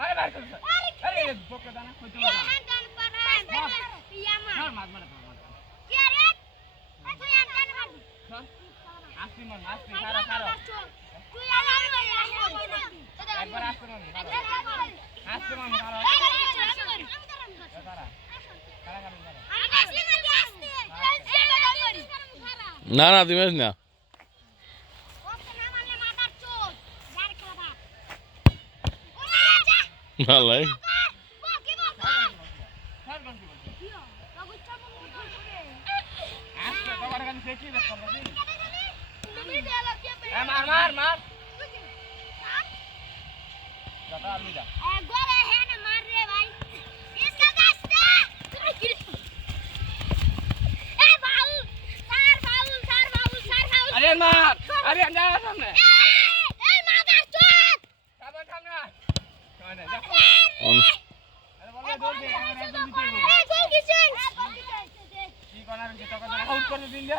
আরে বার কর আরে বকরা দানা কইতে না মার মার কি আরে তুই আন দানা মার আসি মন আসি সারা সারা তুই একবার আসতে মন আসতে মন না না তুমি না ভালো মার মার মার अरे मार अरे अंदर सामने ए मार चोट सामने सामने कौन है जा अरे बोल दौड़ दे अरे गोल किसे की कोना रे तो आउट कर दिन दे